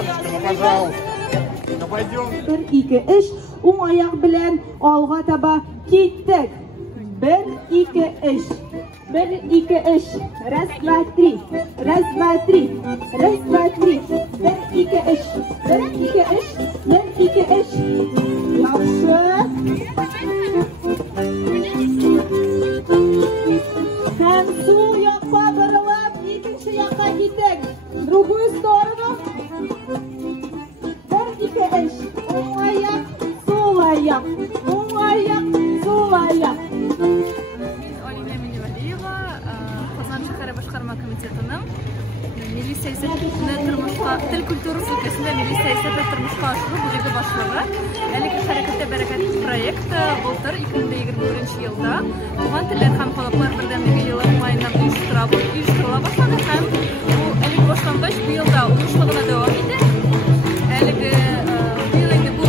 Егорочка, пожалуйста. Пойдем. 1, 2, 3. Оң аяк белән алга таба киттек. 1, 2, 3. 1, 2, 3. Раз, два, три. Раз, два, три. Раз, два, три. 1, 2, 3. 1, 2, 3. 1, 2, 3. Яхшы. Һәм сул якка борылып, икенче якка киттек. Другую сторону. 1, 2, 3. Оң аяк, сол аяк. Оң аяк, сол аяк. Башкарма комитетінің Milli саясатны тормышка, тел культурасы өлкәсендә milli саясатны тормышка ашыру бүлеге башлыгы. Әлеге хәрәкәттә бәрәкәт проекты былтыр 2021 елда Туган телләр һәм халыклар бердәмлеге елы уңаеннан оештырыла башлады һәм әлеге башлангыч бу елда уңышлы дәвам итә. Әлеге быел инде бу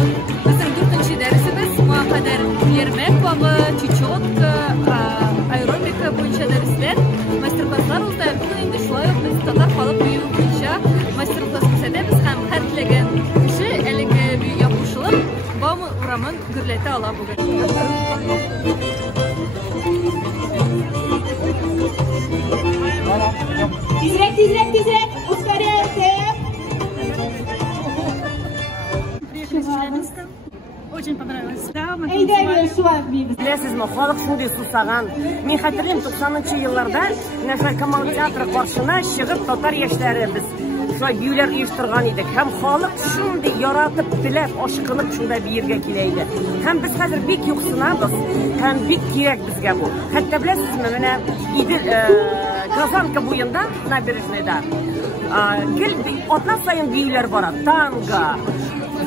безнең 4нче дәресебез, моңа кадәр йөрмәк багы, чечетка, аэробика буенча дәресләр, мастер-класслар узды. Инде шулай ук без татар халык бию буенча мастер-класс үтәбез һәм һәр теләгән кеше әлеге биюгә кушылып, Бауман урамын гөрләтә ала бүген. Тизрәк, ускоряйте. Очень понравилось. Білесізме, халық шундый сусаған. Мен хәтерлейм 90-нчы елларда Нәшәл Камал театры каршына чыгып татар яшьләре без шулай биюләр оештырган идек. Һәм халык шундый яратып, теләп, ашкынып шунда биергә килә иде. Һәм без хәзер бик юксынабыз, һәм бик кирәк безгә бу. Хәтта беләсезме, менә Идел Казанка буенда, набережныйда, гел атна сайын биюләр бара. Танго,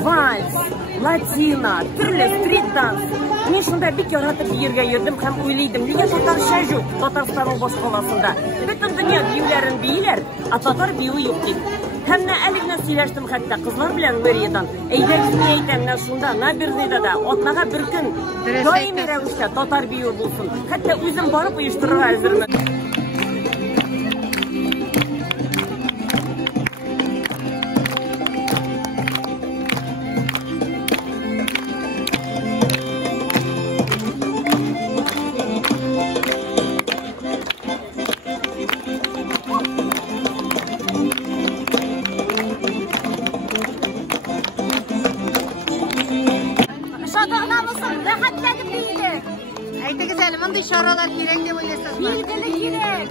вальс, латина, төрле стрит-данс. Мен шунда бик яратып биергә йөрдем һәм уйлыйдым, нигә татарча юк Татарстанның баш каласында. Бөтен дөнья биюләрен бийләр, а татар бию юк дип. Һәм әлегә сөйләштем хәтта кызлар белән Мэриядән. Әйдәгез, мин әйтәм, шунда набережныйда да атнага бер көн даими рәвештә татар бию булсын. Хәтта үзем барып оештырырга әзермен. Әйтегез әле, мондай чаралар кирәк дип уйлыйсызмы? Билгеле кирәк.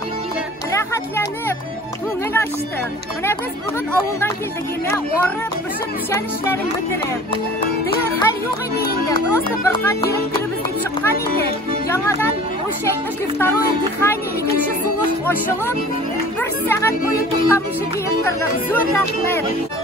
Рәхәтләнеп, күңел ачты. Менә без бүген авылдан килдек, арып, пешеп, печән эшләрен бетереп. Теге хәл юк иде инде. Просто бер кат килеп киребез дип чыккан иде. Яңадан ошайтты второе дыхание, икенче сулыш ачылып, 1 сәгать буе туктамыйча киеп тордык. Зур рәхмәт.